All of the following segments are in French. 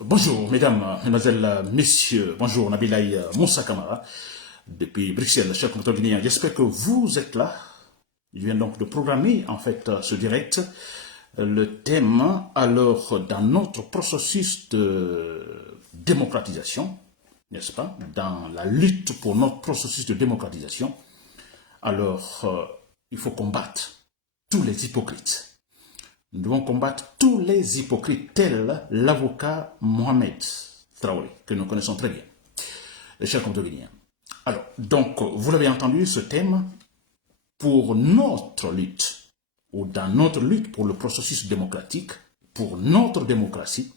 Bonjour mesdames, mesdemoiselles, messieurs, bonjour Nabilaï Moussa Kamara depuis Bruxelles, cher compatriotes guinéens. J'espère que vous êtes là. Je viens donc de programmer en fait ce direct. Le thème, alors dans notre processus de démocratisation, n'est-ce pas, dans la lutte pour notre processus de démocratisation, alors il faut combattre tous les hypocrites. Nous devons combattre tous les hypocrites, tels l'avocat Mohamed Traoré, que nous connaissons très bien, les chers compatriotes guinéens. Alors, donc, vous l'avez entendu, ce thème, pour notre lutte, ou dans notre lutte pour le processus démocratique, pour notre démocratie,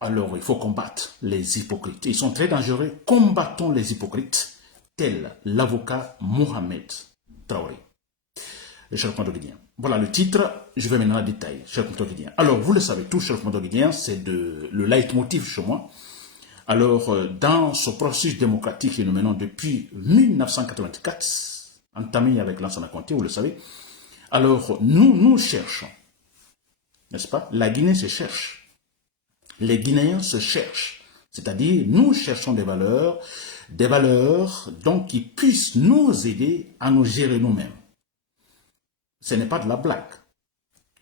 alors il faut combattre les hypocrites. Ils sont très dangereux. Combattons les hypocrites, tels l'avocat Mohamed Traoré. Les chers compatriotes guinéens. Voilà le titre, je vais maintenant en détail, chers compatriotes guinéens. Alors, vous le savez tous, chers compatriotes guinéens, c'est le leitmotiv chez moi. Alors, dans ce processus démocratique que nous menons depuis 1984, entamé avec Lansana Conté, vous le savez, alors nous cherchons, n'est-ce pas? La Guinée se cherche. Les Guinéens se cherchent. C'est-à-dire, nous cherchons des valeurs donc qui puissent nous aider à nous gérer nous-mêmes. Ce n'est pas de la blague.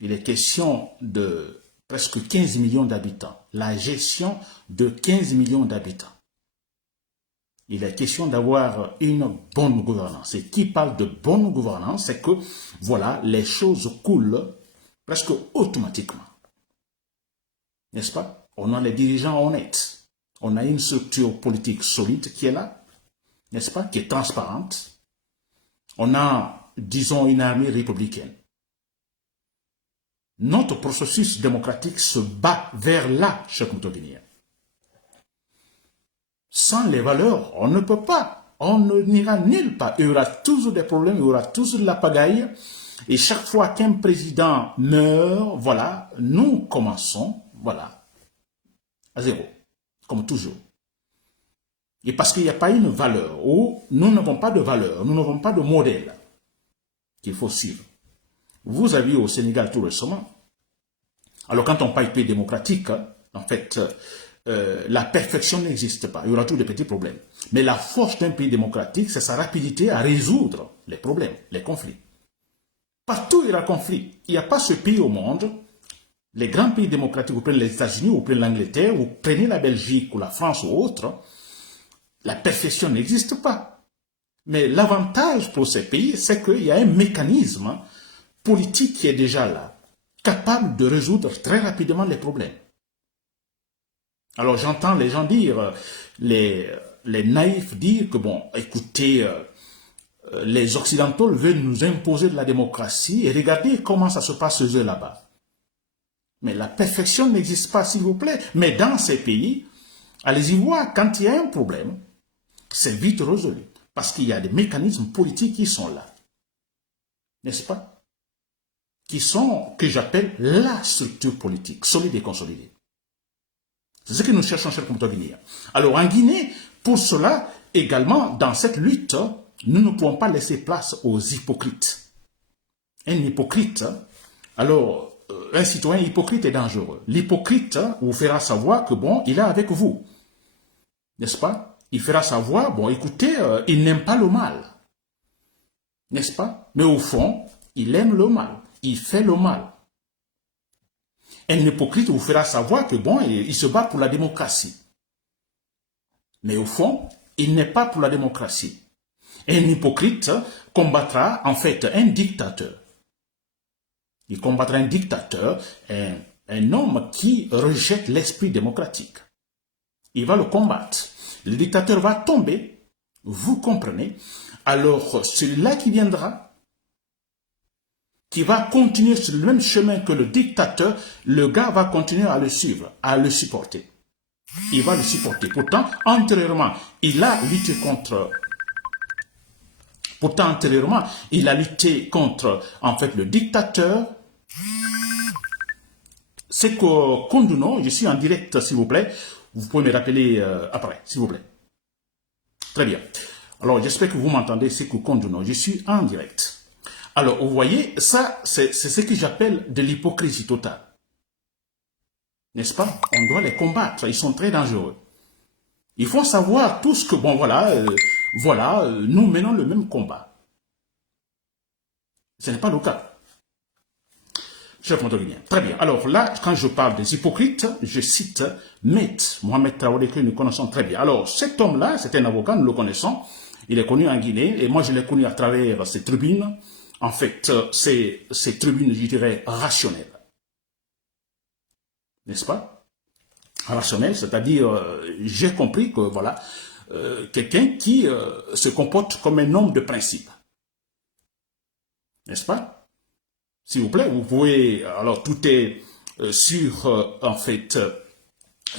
Il est question de presque 15 millions d'habitants. La gestion de 15 millions d'habitants. Il est question d'avoir une bonne gouvernance. Et qui parle de bonne gouvernance, c'est que, voilà, les choses coulent presque automatiquement. N'est-ce pas? On a les dirigeants honnêtes. On a une structure politique solide qui est là, n'est-ce pas? Qui est transparente. On a, disons, une armée républicaine. Notre processus démocratique se bat vers là, chers compatriotes guinéens. Sans les valeurs, on ne peut pas. On n'ira nulle part. Il y aura toujours des problèmes, il y aura toujours de la pagaille. Et chaque fois qu'un président meurt, voilà, nous commençons, voilà, à zéro, comme toujours. Et parce qu'il n'y a pas une valeur, ou nous n'avons pas de valeur, nous n'avons pas de modèle qu'il faut suivre. Vous avez vu au Sénégal tout récemment. Alors quand on parle de pays démocratique, en fait, la perfection n'existe pas. Il y aura toujours des petits problèmes. Mais la force d'un pays démocratique, c'est sa rapidité à résoudre les problèmes, les conflits. Partout il y a conflit. Il n'y a pas ce pays au monde, les grands pays démocratiques, vous prenez les États-Unis, vous prenez l'Angleterre, vous prenez la Belgique ou la France ou autre, la perfection n'existe pas. Mais l'avantage pour ces pays, c'est qu'il y a un mécanisme politique qui est déjà là, capable de résoudre très rapidement les problèmes. Alors j'entends les gens dire, les naïfs dire que bon, écoutez, les Occidentaux veulent nous imposer de la démocratie et regardez comment ça se passe chez eux là-bas. Mais la perfection n'existe pas, s'il vous plaît. Mais dans ces pays, allez-y voir, quand il y a un problème, c'est vite résolu. Parce qu'il y a des mécanismes politiques qui sont là. N'est-ce pas? Qui sont, que j'appelle la structure politique, solide et consolidée. C'est ce que nous cherchons chez le compatriotes guinéens. Alors en Guinée, pour cela, également, dans cette lutte, nous ne pouvons pas laisser place aux hypocrites. Un hypocrite, alors, un citoyen hypocrite est dangereux. L'hypocrite vous fera savoir que bon, il est avec vous. N'est-ce pas? Il fera savoir, bon, écoutez, il n'aime pas le mal. N'est-ce pas? Mais au fond, il aime le mal. Il fait le mal. Un hypocrite vous fera savoir que bon, il se bat pour la démocratie. Mais au fond, il n'est pas pour la démocratie. Un hypocrite combattra en fait un dictateur. Il combattra un dictateur, un homme qui rejette l'esprit démocratique. Il va le combattre. Le dictateur va tomber, vous comprenez. Alors celui-là qui viendra, qui va continuer sur le même chemin que le dictateur, le gars va continuer à le suivre, à le supporter. Il va le supporter. Pourtant, antérieurement, il a lutté contre... en fait, le dictateur. C'est que Konduno, je suis en direct, s'il vous plaît. Vous pouvez me rappeler après, s'il vous plaît. Très bien. Alors, j'espère que vous m'entendez, c'est que Konduno, je suis en direct. Alors, vous voyez, ça, c'est ce que j'appelle de l'hypocrisie totale. N'est-ce pas? On doit les combattre, ils sont très dangereux. Il faut savoir tous que, bon voilà, nous menons le même combat. Ce n'est pas le cas. Chef Montoguinien. Très bien. Alors là, quand je parle des hypocrites, je cite Mohamed Traoré, que nous connaissons très bien. Alors, cet homme-là, c'est un avocat, nous le connaissons. Il est connu en Guinée, et moi je l'ai connu à travers ses tribunes. En fait, ces tribunes, je dirais, rationnelles. N'est-ce pas? Rationnel, c'est-à-dire, j'ai compris que, voilà, quelqu'un qui se comporte comme un homme de principe. N'est-ce pas? S'il vous plaît, vous pouvez, alors tout est sur, en fait,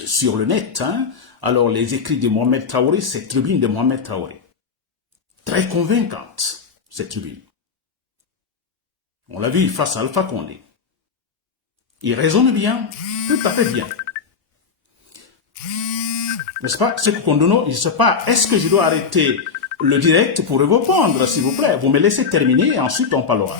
sur le net, hein? Alors les écrits de Mohamed Traoré, cette tribune de Mohamed Traoré. Très convaincante, cette tribune. On l'a vu face à Alpha Condé. Il raisonne bien, tout à fait bien. N'est-ce pas? Ce que Kondono, il ne sait pas, est-ce que je dois arrêter le direct pour répondre, s'il vous plaît? Vous me laissez terminer et ensuite on parlera.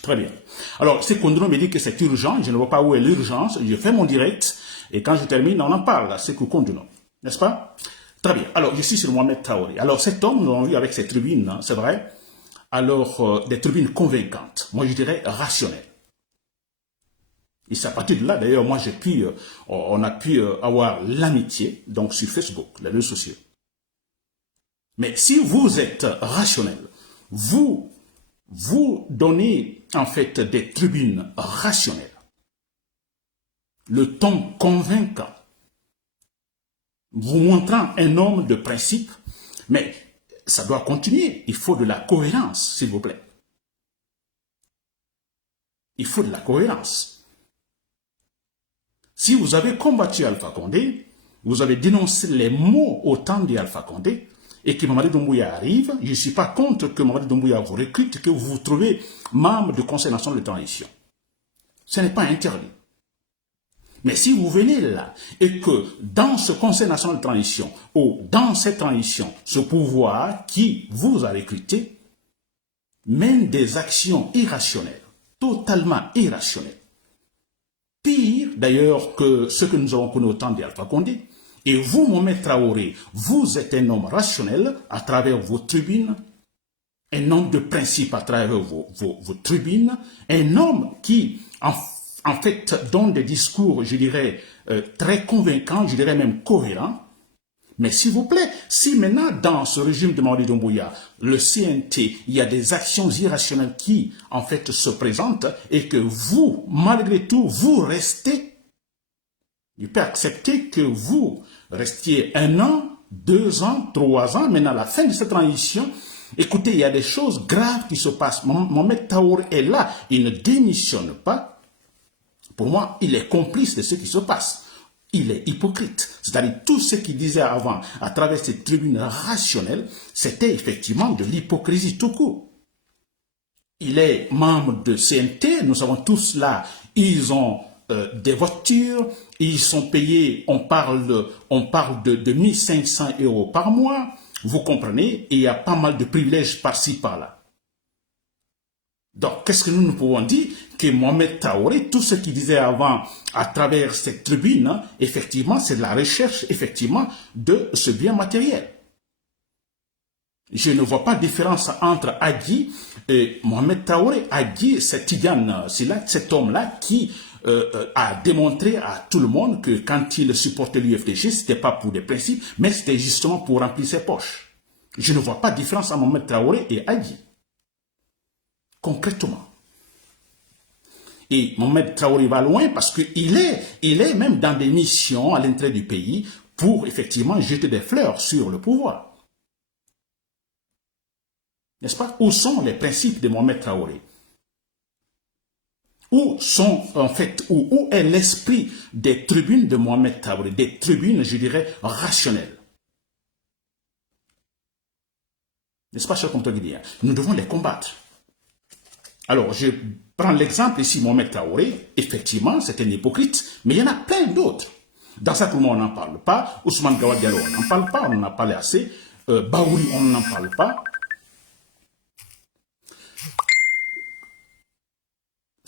Très bien. Alors, si Kondono me dit que c'est urgent, je ne vois pas où est l'urgence, je fais mon direct et quand je termine, on en parle. C'est que Kondono, n'est-ce pas? Très bien. Alors, je suis sur Mohamed Traoré. Alors, cet homme, nous l'avons vu avec ses tribunes, hein, c'est vrai. Alors, des tribunes convaincantes. Moi, je dirais rationnelles. Et c'est à partir de là, d'ailleurs, moi, on a pu avoir l'amitié, donc sur Facebook, les réseaux sociaux. Mais si vous êtes rationnel, vous donnez en fait des tribunes rationnelles, le ton convaincant, vous montrant un homme de principe, mais ça doit continuer. Il faut de la cohérence, s'il vous plaît. Il faut de la cohérence. Si vous avez combattu Alpha Condé, vous avez dénoncé les mots au temps d'Alpha Condé, et que Mamadi Doumbouya arrive, je ne suis pas contre que Mamadi Doumbouya vous recrute, que vous vous trouvez membre du Conseil national de transition. Ce n'est pas interdit. Mais si vous venez là, et que dans ce Conseil national de transition, ou dans cette transition, ce pouvoir qui vous a recruté, mène des actions irrationnelles, totalement irrationnelles. Pire d'ailleurs que ce que nous avons connu au temps d'Alpha Condé. Et vous, Mohamed Traoré, vous êtes un homme rationnel à travers vos tribunes, un homme de principe à travers vos tribunes, un homme qui, en fait, donne des discours, je dirais, très convaincants, je dirais même cohérents. Mais s'il vous plaît, si maintenant, dans ce régime de Mamadi Doumbouya, le CNT, il y a des actions irrationnelles qui, en fait, se présentent et que vous, malgré tout, vous restez, je peux accepter que vous restiez 1 an, 2 ans, 3 ans, mais à la fin de cette transition, écoutez, il y a des choses graves qui se passent. Mohamed Traoré est là, il ne démissionne pas. Pour moi, il est complice de ce qui se passe. Il est hypocrite. C'est-à-dire tout ce qu'il disait avant, à travers cette tribune rationnelle, c'était effectivement de l'hypocrisie tout court. Il est membre de CNT, nous savons tous là, ils ont des voitures, ils sont payés, on parle de 1500 € par mois, vous comprenez, et il y a pas mal de privilèges par-ci, par-là. Donc, qu'est-ce que nous pouvons dire? Que Mohamed Traoré, tout ce qu'il disait avant à travers cette tribune, hein, effectivement, c'est de la recherche, effectivement, de ce bien matériel. Je ne vois pas de différence entre Adi et Mohamed Traoré. Adi, c'est Tidiane, c'est là, cet homme-là qui a démontré à tout le monde que quand il supportait l'UFDG, ce n'était pas pour des principes, mais c'était justement pour remplir ses poches. Je ne vois pas de différence entre Mohamed Traoré et Adi. Concrètement. Et Mohamed Traoré va loin parce qu'il est même dans des missions à l'intérieur du pays pour effectivement jeter des fleurs sur le pouvoir. N'est-ce pas? Où sont les principes de Mohamed Traoré? Où sont, en fait, où est l'esprit des tribunes de Mohamed Traoré? Des tribunes, je dirais, rationnelles. N'est-ce pas, cher compteur guinéen? Nous devons les combattre. Alors, je prends l'exemple ici, Mohamed Traoré. Effectivement, c'est un hypocrite, mais il y en a plein d'autres. Dans ça, tout le monde n'en parle pas. Ousmane Gawad Diallo, on n'en parle pas, on en a parlé assez. Baouri, on n'en parle pas.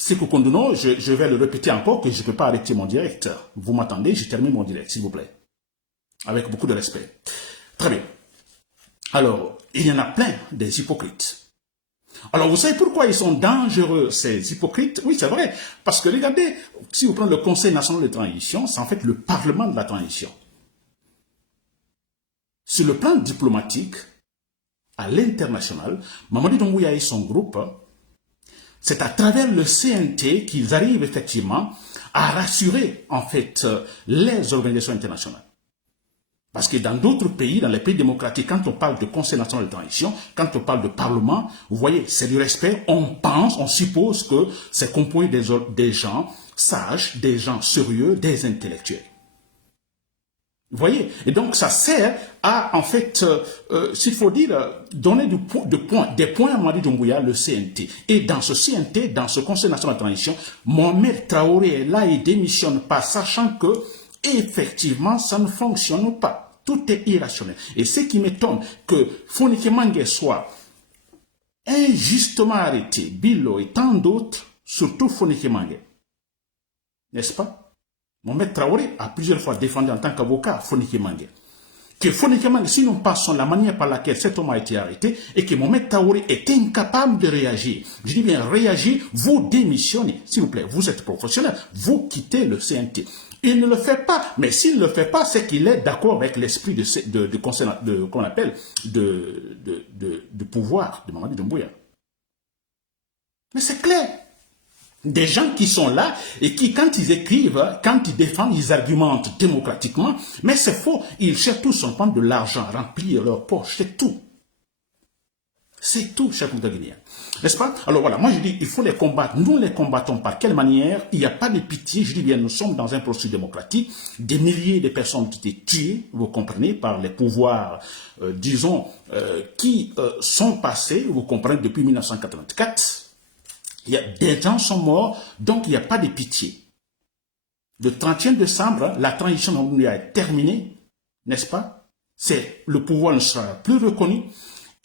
Sékou Kondono, je vais le répéter encore que je ne peux pas arrêter mon direct. Vous m'attendez, je termine mon direct, s'il vous plaît. Avec beaucoup de respect. Très bien. Alors, il y en a plein des hypocrites. Alors, vous savez pourquoi ils sont dangereux, ces hypocrites? Oui, c'est vrai. Parce que regardez, si vous prenez le Conseil national de transition, c'est en fait le Parlement de la transition. Sur le plan diplomatique, à l'international, Mamadi Doumbouya et son groupe, c'est à travers le CNT qu'ils arrivent effectivement à rassurer en fait les organisations internationales. Parce que dans d'autres pays, dans les pays démocratiques, quand on parle de Conseil national de transition, quand on parle de Parlement, vous voyez, c'est du respect, on pense, on suppose que c'est composé des gens sages, des gens sérieux, des intellectuels. Vous voyez? Et donc, ça sert à, en fait, s'il faut dire, donner des points à Mamadi Doumbouya, le CNT. Et dans ce CNT, dans ce Conseil national de transition, Mohamed Traoré est là et démissionne pas, sachant que, effectivement, ça ne fonctionne pas. Tout est irrationnel. Et ce qui m'étonne, que Fonike Mangue soit injustement arrêté, Bilo et tant d'autres, surtout Fonike Mangue. N'est-ce pas? Mohamed Traoré a plusieurs fois défendu en tant qu'avocat Fonike Mangue. Que Fonike Mangue, si nous passons la manière par laquelle cet homme a été arrêté et que Mohamed Traoré est incapable de réagir. Je dis bien réagir, vous démissionnez. S'il vous plaît, vous êtes professionnel, vous quittez le CNT. Il ne le fait pas, mais s'il ne le fait pas, c'est qu'il est d'accord avec l'esprit de conseil, qu'on appelle, de pouvoir de Mamadi Doumbouya. Mais c'est clair. Des gens qui sont là et qui, quand ils écrivent, quand ils défendent, ils argumentent démocratiquement, mais c'est faux. Ils cherchent tout simplement de l'argent, remplir leur poche, c'est tout. C'est tout, chers compatriotes guinéens. N'est-ce pas? Alors voilà, moi je dis, il faut les combattre. Nous les combattons par quelle manière? Il n'y a pas de pitié. Je dis bien, nous sommes dans un processus démocratique. Des milliers de personnes ont été tuées, vous comprenez, par les pouvoirs, disons, qui sont passés, vous comprenez, depuis 1984. Des gens sont morts, donc il n'y a pas de pitié. Le 31 décembre, la transition mondiale est terminée, n'est-ce pas? Le pouvoir ne sera plus reconnu.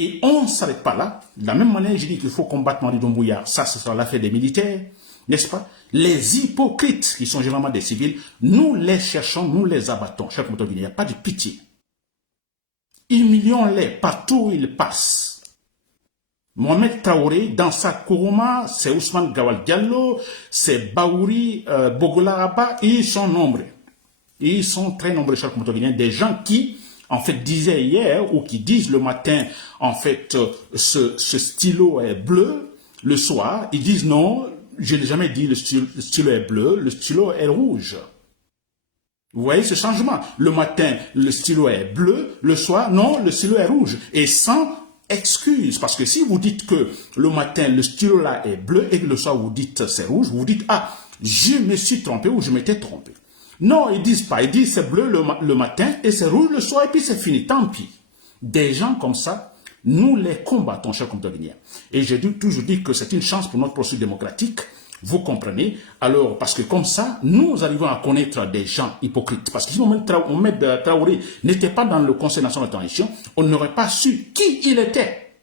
Et on ne s'arrête pas là. De la même manière, je dis qu'il faut combattre Mamadi Doumbouya. Ça, ce sera l'affaire des militaires, n'est-ce pas? Les hypocrites, qui sont généralement des civils, nous les cherchons, nous les abattons. Chers compatriotes guinéens, il n'y a pas de pitié. Humilions-les partout où ils passent. Mohamed Traoré, dans sa Kourouma, c'est Ousmane Gawal Diallo, c'est Baouri, Bogola Abba, ils sont nombreux. Ils sont très nombreux, chers compatriotes guinéens, des gens qui, en fait, disaient hier, ou qui disent le matin, en fait, ce stylo est bleu, le soir, ils disent non, je n'ai jamais dit le stylo est bleu, le stylo est rouge. Vous voyez ce changement? Le matin, le stylo est bleu, le soir, non, le stylo est rouge. Et sans excuse, parce que si vous dites que le matin, le stylo là est bleu et que le soir, vous dites c'est rouge, vous dites, ah, je me suis trompé ou je m'étais trompé. Non, ils disent pas. Ils disent c'est bleu le matin et c'est rouge le soir et puis c'est fini. Tant pis. Des gens comme ça, nous les combattons, chers compatriotes guinéens. Et j'ai toujours dit que c'est une chance pour notre processus démocratique. Vous comprenez? Alors, parce que comme ça, nous arrivons à connaître des gens hypocrites. Parce que si Mohamed Traoré n'était pas dans le Conseil national de transition, on n'aurait pas su qui il était.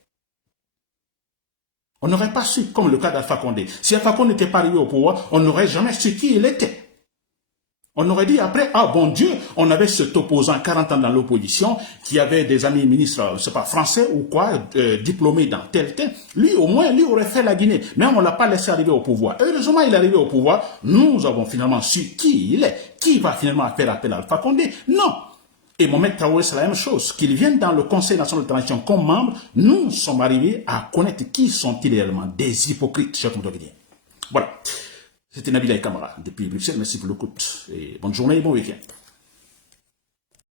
On n'aurait pas su, comme le cas d'Alpha Condé. Si Alpha Condé n'était pas arrivé au pouvoir, on n'aurait jamais su qui il était. On aurait dit après, ah bon Dieu, on avait cet opposant 40 ans dans l'opposition, qui avait des amis ministres, je sais pas, français ou quoi, diplômés dans tel. Lui, au moins, lui aurait fait la Guinée. Mais on ne l'a pas laissé arriver au pouvoir. Heureusement, il est arrivé au pouvoir. Nous avons finalement su qui il est. Qui va finalement faire appel à Alpha Condé? Non. Et Mohamed Traoré, c'est la même chose. Qu'ils viennent dans le Conseil national de transition comme membre, nous sommes arrivés à connaître qui sont-ils réellement. Des hypocrites, chers compatriotes guinéens. Voilà. C'était Nabil Kamara depuis Bruxelles. Merci pour l'écoute. Et bonne journée et bon week-end.